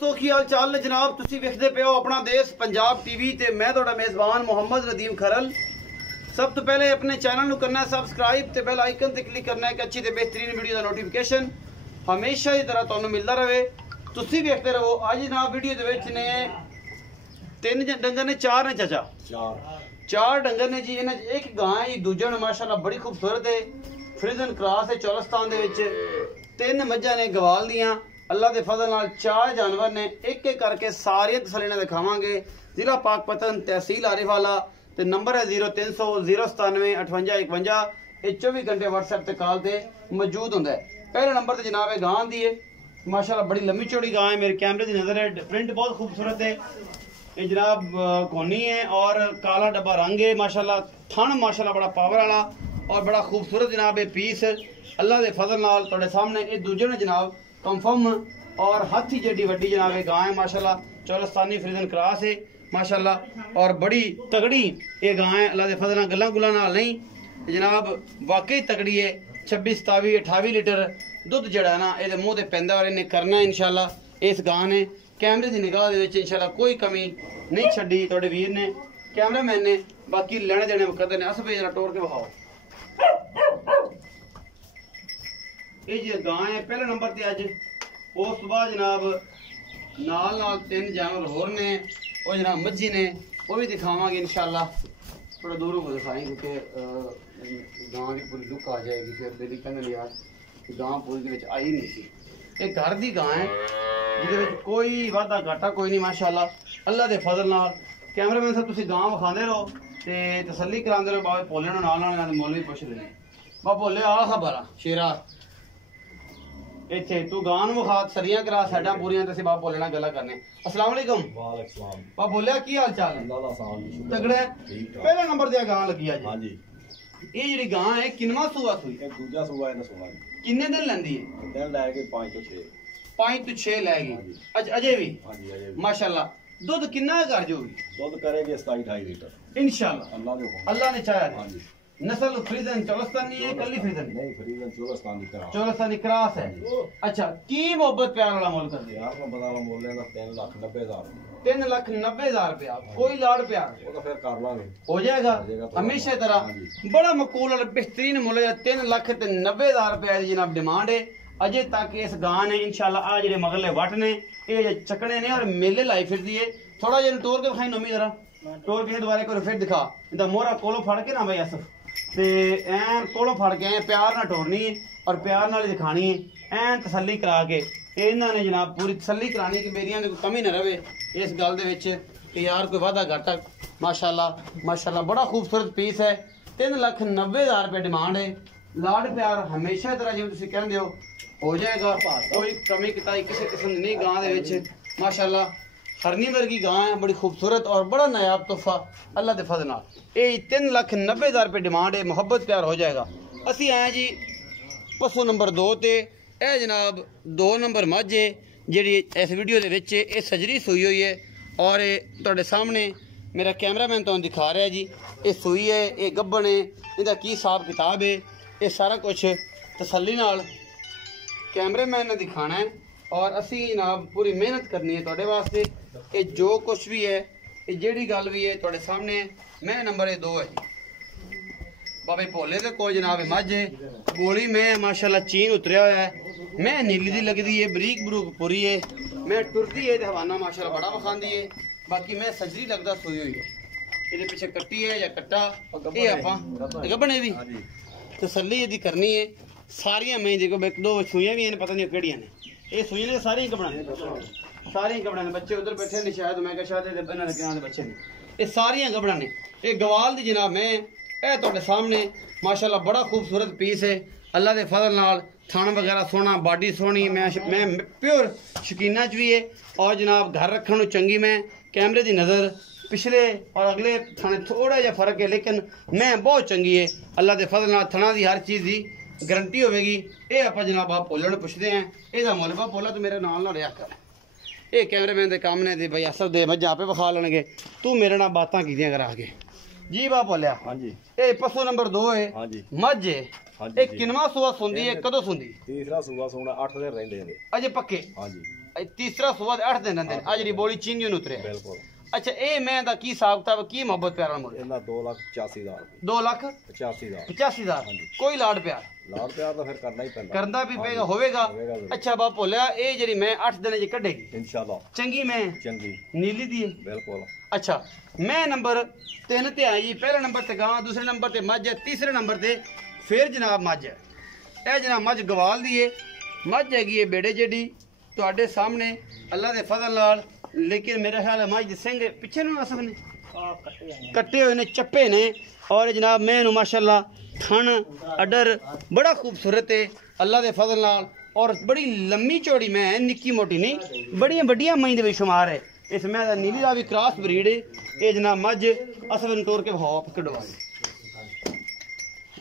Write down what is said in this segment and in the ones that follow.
दोस्तों की हाल चाल ने जनाब तुसी वेखदे पे हो अपना देश पंजाब टीवी ते मैं तुहाडा मेजबान मोहम्मद नदीम खरल। सब तो पहले अपने चैनल नू करना है सबसक्राइब ते बेल आइकन ते क्लिक करना है कि अच्छी ते बेहतरीन वीडियो दा नोटिफिकेशन हमेशा ही तरह तुहानू मिलता रहे। तुसी वेखते रहो। अज जनाब वीडियो दे विच ने तीन डंगर ने, चार ने चाचा, चार डंगर ने जी। इन्हां च एक गां है जी, दूजा ने माशाल्लाह बड़ी खूबसूरत है, फ्रीजन क्रॉस है चौलस्तान दे विच। तीन मज्झां ने गवाल दियां। अल्लाह के फजल नाल चार जानवर ने, एक एक करके सारियां तसल्ली दिखावांगे। जिला पाकपतन, तहसील आरिफवाला ते नंबर है 0300 097 58 51। ये 24 घंटे व्हाट्सएप ते कॉल ते मौजूद होंदा है। पहले नंबर ते जनाब गां दी है, माशाल्लाह बड़ी लंबी चौड़ी गां है, मेरे कैमरे की नजर है। प्रिंट बहुत खूबसूरत है ये जनाब, कोनी है और काला डब्बा रंग है माशाल्लाह। थन माशाल्लाह बड़ा पावर वाला और बड़ा खूबसूरत जनाब ये पीस अल्लाह के फजल नाल तुहाडे सामने। ये दूजे ने जनाब कंफर्म और हाथी जेडी वड्डी जनाब ये गां है माशाल्लाह। चौलस्तानी फ्रीजन क्रॉस है माशाल्लाह और बड़ी तगड़ी ये गां है अल्लाह के फजल नाल। गल्लां गुल्लां नाल नहीं जनाब, वाकई तगड़ी है। 26 27 28 लीटर दुध जड़ा ना ये मुंह ते पैंदा और इन्हें करना है इंशाल्लाह। इस गां ने कैमरे की निगाह दे विच इंशाल्लाह कोई कमी नहीं छड्डी तुहाडे वीर ने, कैमरामैन ने। बाकी लेने देने करदे ने। अस जरा टोर के विखाओ ये जी गां है पहले नंबर ते। अज उस सुबह जनाब नाल नाल तीन जानवर होर ने, वो जनाब मज्जी ने, वो भी दिखावांगे इंशाल्लाह। थोड़ा दूरों को दिखाएं क्योंकि गां की पूरी लुक आ जाएगी। फिर दिल्ली कहने यार गां पूरी के आई नहीं सी। एक घर की गां है जिहदे कोई वाधा घाटा कोई नहीं माशाल्लाह अल्लाह के फजल नाल। कैमरामैन साहब तुसीं गां विखांदे रहो ते तसल्ली करांदे रहो। बाबे भोले नाल नाल मुल भी पुछ लेने। बाबा भोले आ खबर शेरा इत्थे तू गां नूं विखा, सरियां करा, साइडां पूरियां ते असीं बाबा भोले नाल गल्लां करने। अस्सलाम वालेकुम। वालेकुम सलाम। बाबा भोले की हाल चाल है? अल्लाह दा साल तगड़ा है। पहला नंबर ते गां लगी अज। हां जी। ये जेहड़ी गां है किनवा सूआ सुई? ये दूजा सूआ है ना सोना जी। किन्ने दिन लैंदी है? दिन लै के 5 तो 6। 5 तो 6 लैगी। अजय भी? हां जी अजय भी माशाल्लाह। दूध कितना कर जोगी? दूध करेगी 27 28 लीटर इंशाल्लाह। अल्लाह दे हुक्म। अल्लाह ने चाहा। हां जी। नस्ल फ्रीजन चौलस्तानी है, कल्ली फ्रीजन नहीं फ्रीजन चौलस्तानी क्रॉस। चौलस्तानी क्रॉस है। अच्छा की मोहब्बत प्यार वाला मोल कर दिया? यार मैं बता रहा बोलने का 3,90,000। 3,90,000 रुपया। कोई लाड़ प्यार वो तो फिर कर लांगे, हो जाएगा हमेशा तरह। बड़ा मकबूल और बेहतरीन मुल है। 3,90,000 रुपया जनाब डिमांड है। अजे तक इस गां ने इंशाल्लाह आ जेडे मगरले वट ने ये चकने ने और मेले लाई फिरदी है। थोड़ा जिहा टोर के विखाई नमी जरा टोर के दोबारा एक फिर दिखा। इंदा मोहरा कोलों फड़ के ना भाई असफ ते ऐन कोलों फड़ के ऐ प्यार ना टोरनी है और प्यार नाल दिखानी है। ऐन तसल्ली करा के इन्हां ने जनाब पूरी तसल्ली करानी कि मेरियां कोई कमी ना रहे इस गल दे विच कि यार कोई वादा घाटा। माशाल्लाह माशाल्लाह बड़ा खूबसूरत पीस है। 3,90,000 रुपये डिमांड है। लाड प्यार हमेशा तरह जिवें तुसीं कहंदे हो जाएगा। कोई कमी किताई किसी किस्म की नहीं गां दे विच माशाल्लाह। हरनी वर्गी गां है, बड़ी खूबसूरत और बड़ा नायाब तोहफा अल्लाह के फजल नाल। ये 3,90,000 रुपये डिमांड है। मुहब्बत प्यार हो जाएगा। असी आए जी पशु नंबर 2 ते। यह जनाब 2 नंबर मझ है जी इस वीडियो के सजरी सूई हुई है और तुहाडे सामने मेरा कैमरामैन तुहानूं दिखा रहा है जी। ये सूई है, ये गब्बन है, इहदा की हिसाब किताब है ये सारा कुछ तसल्ली नाल कैमरामैन ने दिखाना है और असी जनाब पूरी मेहनत करनी है तुहाडे वास्ते। ये जो कुछ भी है ये जेड़ी गल भी है तुहाडे सामने है। मैं नंबर 2 है बाबे भोले दे कोल जनाब मझ है। गोली में माशाल्लाह चीन उतरिया हुआ है। मैं नीली दी लगदी है, बरीक बरूक पूरी है। मैं टुरदी है हवाना माशाल्लाह बड़ा वखांदी है। बाकी मैं सजरी लगदा सोई हुई है। ये पीछे कट्टी है या कट्टा ये आपां गब्बने भी तसल्ली यदि करनी है। सारियां मैं देखो एक दो सूइयां भी हैं, पता नहीं केड़ियां ने। ये सूइयां ने सारी गबड़ा ने बच्चे उधर बैठे ने शायद मैं शायद इन्हां दे किनारे बच्चे ने। ये सारियां गबड़ा ने। ये गवाल दी जनाब मैं ए तुहाडे सामने माशाल्लाह बड़ा खूबसूरत पीस है अल्लाह के फजल नाल। थान वगैरह सोना, बॉडी सोहनी। मैं प्योर शकीना च भी है और जनाब घर रखने नूं चंगी। मैं कैमरे की नज़र पिछले और अगले थाने थोड़ा जिहा फर्क है लेकिन मैं बहुत चंगी है अल्लाह के फजल नाल। थना की हर चीज़ की गारंटी होगी। ये आप जनाब आप भोले पुछते हैं यदा मुल। बा भोला तू मेरे नाल ना रहा कर। ये कैमरामैन के काम ने भाई असर दे मझां आपे विखा लैणगे, तू मेरे नाल बातां कीतियां करा के जी। बा बोलिया हां जी। ये पशु नंबर 2 है। हां जी। मझ है। हां जी। किनवा सूआ सुंदी है, कदों सुंदी? तीसरा सूआ सोना 8 दिन रहंदे ने। अजे पक्के? हां जी। तीसरा सुबह 8 दिन रहंदे ने। आ जेडी बोली चीनी नु उतरे बिल्कुल। अच्छा ए मैं दा की हिसाब किताब की मोहब्बत प्यार नाल मुल ਇਹਨਾਂ 2,85,000 2,85,000 85,000 कोई लाड प्यार ਲਾੜ ਪਿਆਰ ਤਾਂ ਫਿਰ ਕਰਨਾ ਹੀ ਪੈਂਦਾ करदा भी पेगा होवेगा। होवेगा जरूर। अच्छा बाप भोलिया ए जेडी मैं 8 दिन च कढेगी ਇਨਸ਼ਾਅੱਲਾ चंगी मैं ਚੰਗੀ नीली दी है। ਬਿਲਕੁਲ अच्छा मैं नंबर 3 ते आई जी। पहले नंबर ते गां, दूसरे नंबर ते मझ है, तीसरे नंबर ते फिर जनाब मझ है। ए जनाब मझ गवाल दी है, मझ हैगी है बेड़े जेडी ਤੁਹਾਡੇ सामने अल्लाह दे फजल नाल। लेकिन मेरा ख्याल है मझ दे सिंह पिछे नु असफ ने कट्टे हुए ने, चप्पे ने। और जनाब मैं नु माशाल्लाह थन अडर बड़ा खूबसूरत है अल्लाह दे फजल नाल। और बड़ी लम्मी चौड़ी मैं है, निक्की मोटी नहीं, बड़ियां बड़ियां मई दे विच शुमार है। इस मैं दा नीली दा भी क्रॉस ब्रीड है। ये जनाब मझ असफ ने तोड़ के भाव कढवा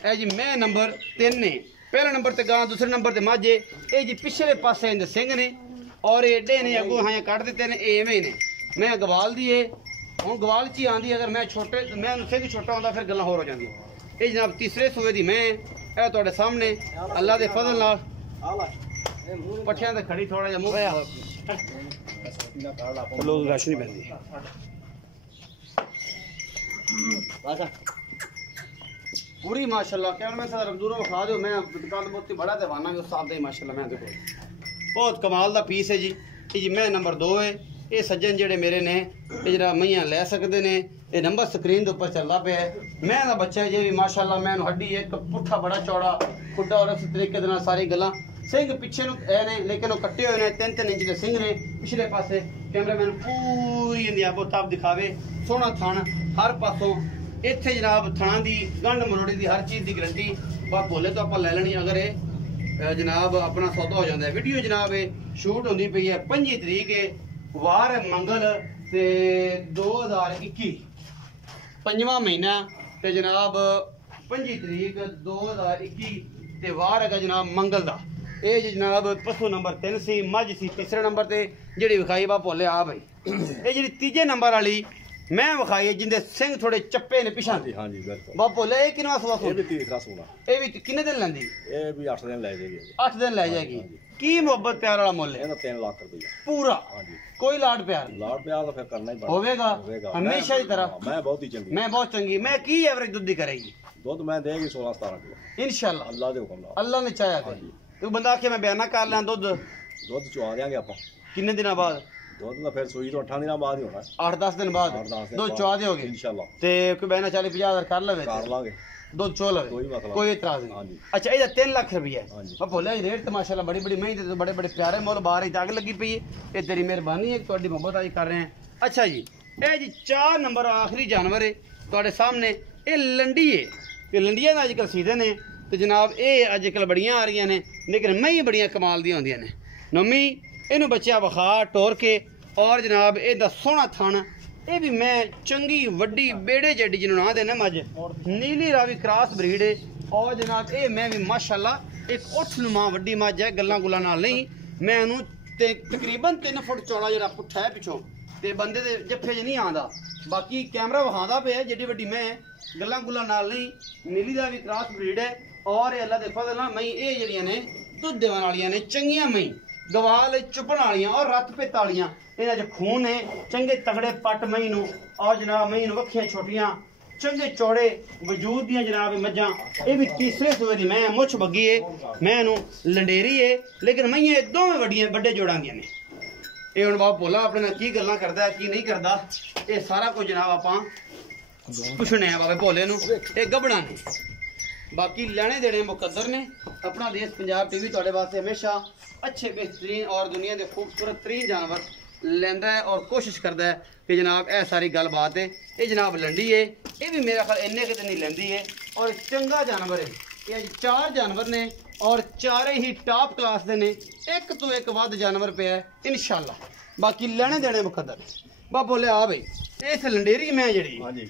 ए जी। मैं नंबर 3 ने, पहले नंबर ते गां, दूसरे नंबर ते मझ है। ये जी पिछले पासे इंदे सिंह ने और एडे ने अगू हाँ कट दिते ने एवें ने। मैं गवाल दी है हूँ गवाल च ही आंदी। अगर मैं छोटे मैं सिंह छोटा होंदा फिर गल्लां होर हो जांदी। ये जनाब तीसरे सूबे दी मैं ए तुहाडे सामने अल्लाह दे फजल नाल पट्ठियां ते खड़ी थोड़ा जिहा मुंह लोग रश नहीं पैंदी। पूरी माशाल्लाह क्या मैं सर दूरों खा दो। मैं दुकान बहुत बड़ा दीवाना भी उस साहब दे माशाल्लाह। मैं देखो बहुत कमाल दा पीस है जी। ये जी मैं नंबर 2 है। ये सज्जन जेड़े मेरे ने ये जरा मैयां ले सकते ने। ये नंबर स्क्रीन के ऊपर चलता पे है। मैं दा बच्चा है जी भी माशाल्लाह। मैं हड्डी एक पुट्ठा बड़ा चौड़ा खुड्डा और इस तरीके दे नाल सारी गल्लां। सिंह पिछे नु है ने लेकिन वो कट्टे हुए ने 3-3 इंच के सिंह ने। पिछले पासे कैमरामैन पूरी इंदी आपो ताप दिखावे। सोहना थान हर पासों इत्थे जनाब थाना दी गंढ मरोड़ी दी हर चीज़ दी गारंटी बाप बोले तो आप ले लेनी। अगर ये जनाब अपना सौदा हो जाता है। वीडियो जनाब शूट होंदी पई है 25 तरीक है वार है मंगल ते 2021 5वां महीना ते जनाब 25 तरीक 2021 ते वार है जनाब मंगल दा। ये जी जनाब पशु नंबर 3 सी मझ सी तीसरे नंबर ते जेड़ी विखाई बाप भोले आ भाई। ये जी तीजे नंबर वाली मैं विखाई है जिंदे सिंह थोड़े चप्पे ने पिछा। हाँ जी बिल्कुल। बाप भोले ये किनवा सुवा ਇਹ ਵੀ ਤੀਸਰਾ ਸੂਣਾ। ये भी किन्ने दिन लैंदी? ਇਹ ਵੀ 8 ਦਿਨ ਲੈ ਜਾਏਗੀ। 8 दिन लै जाएगी। की मोहब्बत प्यार वाला मुल है? ਇਹਦਾ 3 ਲੱਖ ਰੁਪਏ पूरा हाँ जी। कोई लाड प्यार ਲਾੜ ਪਿਆਰ ਤਾਂ ਫਿਰ ਕਰਨਾ ਹੀ ਪੈਣਾ होवेगा हमेशा की तरह। ਮੈਂ ਬਹੁਤ ਹੀ ਚੰਗੀ। मैं बहुत चंगी। मैं की एवरेज दूध दी करेगी ਦੁੱਧ ਮੈਂ ਦੇਗੀ 16-17 ਕਿਲੋ इंशाल्लाह ਅੱਲਾ ਦੇ ਹੁਕਮ ਨਾਲ। अल्लाह ने चाहा थे। तू बंदा आखे मैं बयाना कर लिया दूध ਦੁੱਧ ਚੁਆ ਦਿਆਂਗੇ ਆਪਾਂ। किन्ने दिन बाद? ਦੁੱਧ ਤਾਂ ਫਿਰ ਸੂਈ ਤੋਂ 8 ਦਿਨਾਂ ਬਾਅਦ ਹੀ ਹੋਣਾ। 8-10 दिन बाद 8-10 दिन दूध बाद। चुआ दोगे इंशाल्लाह। ते कोई बहना 40-50 हज़ार कर लवे ਕਰ ਲਾਂਗੇ। दूध चो लवे कोई मसला कोई नहीं। इतराज हाँ नहीं। जी। अच्छा ये 3 लाख रुपया हाँ जी। मैं बोलिया रेट तो माशाल्लाह बड़ी बड़ी महंगी ते बड़े बड़े प्यारे मोल बाहर ही जाग लगी पई है। ये तेरी मेहरबानी है थोड़ी मोहब्बत आज कर रहे हैं। अच्छा जी ये जी 4 नंबर आखिरी जानवर है थोड़े सामने। ये लंडी है। ये लंडियां दा अजकल सीजन है तो जनाब ये अजकल बड़ियां आ रही ने लेकिन मई बड़ियां कमाल दी होंदियां ने। नमी इनू बच्चा विखा टोर के और जनाब ਇਹਦਾ सोहना थन। ये भी मैं चंगी वड्डी बेड़े जड्डी जिन्होंने ना देना मज नीली रावी क्रॉस ब्रीड है। और जनाब ये मैं भी माशाल्लाह एक 8 नुमा वड्डी मज है गल्लां गुल्लां नाल नहीं। मैं उन्होंने तकरीबन 3 फुट चौड़ा जरा पुट्ठा है पिछों ते बंदे दे जफ्फे च नहीं आंदा। बाकी कैमरा विखांदा पे है जेडी वड्डी मैं गल्लां गुल्लां नाल नहीं। नीली दा भी क्रॉस ब्रीड है और अल्लाह दे फजल नाल मई ये जेड़ियां ने दुध देवन वालियां ने चंगियां मई गवाल चुपन वालियां और रत पित वालियां। इन्हां च खून है चंगे तगड़े पट मई नूं और जनाब मई नूं वखियां छोटियां चंगे चौड़े वजूद दियां जनाब मज्जां। ये भी तीसरे सूबे दी मैं मुछ बग्गी है मैं नूं लंडेरी है लेकिन मईयां दोवें वड्डियां बड्डे जोड़ां दियां ने। ये हुण बाप भोला अपने नाल की गल्लां करदा है की नहीं करदा ये सारा कुछ जनाब आपां पुछने आ बाबे भोले नूं। ये गबड़ा ने बाकी लेने देने मुकद्दर ने। अपना देश पंजाब टीवी तुहाडे वास्ते हमेशा अच्छे बेहतरीन और दुनिया के खूबसूरत तरीन जानवर लेंदा है और कोशिश करता है कि जनाब यह सारी गलबात है। ये जनाब लंडी है ये भी मेरा ख्याल इन्ने कितने नहीं लेंदी है और चंगा जानवर है। ये 4 जानवर ने और चारे ही टॉप क्लास दे ने। एक तो एक वध जानवर पे है इंशाल्लाह। बाकी लेने देने मुकद्दर बा बोले आ भाई इस लंडेरी मैं जड़ी हाँ जी।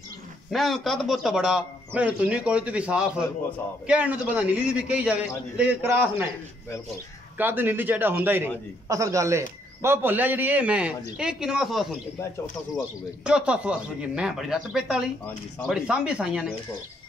मैं कद बहुत बड़ा मैंने तुन्नी कोल तो भी साफ कहने तो बंदा नीली दी भी कही जावे लेकिन क्रॉस मैं बिल्कुल कद नीली चेडा हुंदा ही नहीं। असल गल है बा भोलिया जी ये मैं ये किनवा सुआ सुन मैं चौथा सूबा सूबे चौथा सुआ सुन मैं बड़ी रत पेत वाली हाँ जी बड़ी सांभी साइयां ने।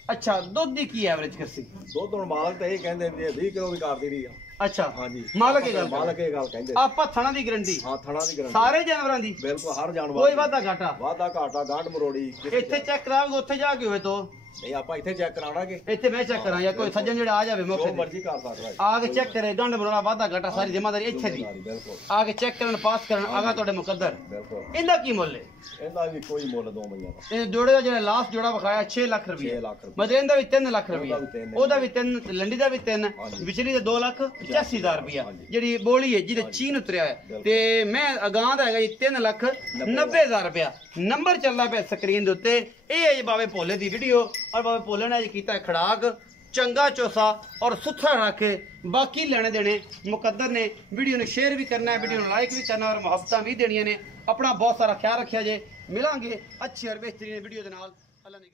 अच्छा दुध दी की एवरेज करसी? ਦੁੱਧ ਹੁਣ ਮਾਲਕ ਤਾਂ ਇਹ ਕਹਿੰਦੇ ਵੀ 20 ਕਿਲੋ ਵੀ ਕਰਦੀ ਰਹੀ ਆ अच्छा हाँ जी मालक की गल मालक ये गल कहंदे आपा थणा दी गारंटी हाँ थणा दी गारंटी सारे जानवरां दी बिल्कुल हर जानवर कोई वादा घाटा वादा घाटा गांड मरोड़ी ਇੱਥੇ ਚੈੱਕ ਕਰਾਓਗੇ ਉੱਥੇ ਜਾ ਕੇ ਹੋਵੇ तो नहीं ਆਪਾਂ ਇੱਥੇ ਚੈੱਕ ਕਰਾਵਾਂਗੇ ਇੱਥੇ ਮੈਂ ਚੈੱਕ ਕਰਾਂ ਜਾਂ ਕੋਈ ਸੱਜਣ ਜਿਹੜਾ ਆ ਜਾਵੇ ਮੌਕੇ ਜੋ ਤੇ ਮਰਜ਼ੀ ਕਰ ਸਕਦਾ ਹੈ ਆ ਕੇ ਚੈੱਕ ਕਰੇ ਗੰਢ ਮਰੋੜਾ ਵਾਦਾ ਘਾਟਾ ਸਾਰੀ ਜ਼ਿੰਮੇਵਾਰੀ ਇੱਥੇ ਦੀ ਬਿਲਕੁਲ ਆ ਕੇ ਚੈੱਕ ਕਰਨ ਪਾਸ ਕਰਨ ਆਗਾ ਤੁਹਾਡੇ ਮੁਕੱਦਰ ਬਿਲਕੁਲ ਇਹਦਾ ਕੀ ਮੁੱਲ ਹੈ ਇਹਦਾ ਵੀ ਕੋਈ ਮੁੱਲ ਦੋ ਮਈਆਂ ਦਾ ਇਹ ਜੋੜੇ ਦਾ ਜਿਹੜਾ ਲਾਸਟ ਜੋੜਾ ਵਿਖਾਇਆ 6 ਲੱਖ ਰੁਪਏ 6 ਲੱਖ ਰੁਪਏ ਮਤਲਬ ਇਹਦਾ ਵੀ 3 ਲੱਖ ਰੁਪਏ ਉਹਦਾ ਵੀ ਤਿੰਨ। ਉਹਦਾ ਵੀ 3 ਲੰਡੀ ਦਾ ਵੀ 3 ਵਿਚਲੀ ਦੇ 2 ਲੱਖ 85000 ਰੁਪਇਆ ਜਿਹੜੀ ਬੋਲੀ ਹੈ ਜਿਹਦੇ ਚੀਨ ਉਤਰਿਆ ਹੈ ਤੇ ਮੈਂ ਅਗਾਂ ਦਾ ਹੈਗਾ ਜੀ 3 ਲੱਖ 90000 ਰੁਪਇਆ ਨੰਬਰ ਚੱਲਦਾ ਪਿਆ ਸਕਰੀਨ ਦੇ ਉੱਤੇ ਇਹ ਹੈ ਜੀ ਬਾਬੇ ਭੋਲੇ ਦੀ ਵੀਡੀਓ ਔਰ ਬਾਬੇ ਭੋਲੇ ਨੇ ਜੀ ਕੀਤਾ ਹੈ ਖੜਾਕ ਚੰਗਾ ਚੋਸਾ ਔਰ ਸੁਥਰਾ ਰੱਖ ਕੇ ਬਾਕੀ ਲੈਣੇ ਦੇਣੇ ਮੁਕੱਦਰ ਨੇ ਵੀਡੀਓ ਨੂੰ ਸ਼ੇਅਰ ਵੀ ਕਰਨਾ ਹੈ ਵੀਡੀਓ ਨੂੰ ਲਾਈਕ ਵੀ ਕਰਨਾ ਔਰ ਮੁਹੱਬਤਾਂ ਵੀ ਦੇਣੀਆਂ ਨੇ ਆਪਣਾ ਬਹੁਤ ਸਾਰਾ ਖਿਆਲ ਰੱਖਿਆ ਜੇ ਮਿਲਾਂਗੇ ਅੱਛੀ ਔਰ ਬਿਹਤਰੀਨ ਵੀਡੀਓ ਦੇ ਨਾਲ ਅੱਲਾ ਨੇ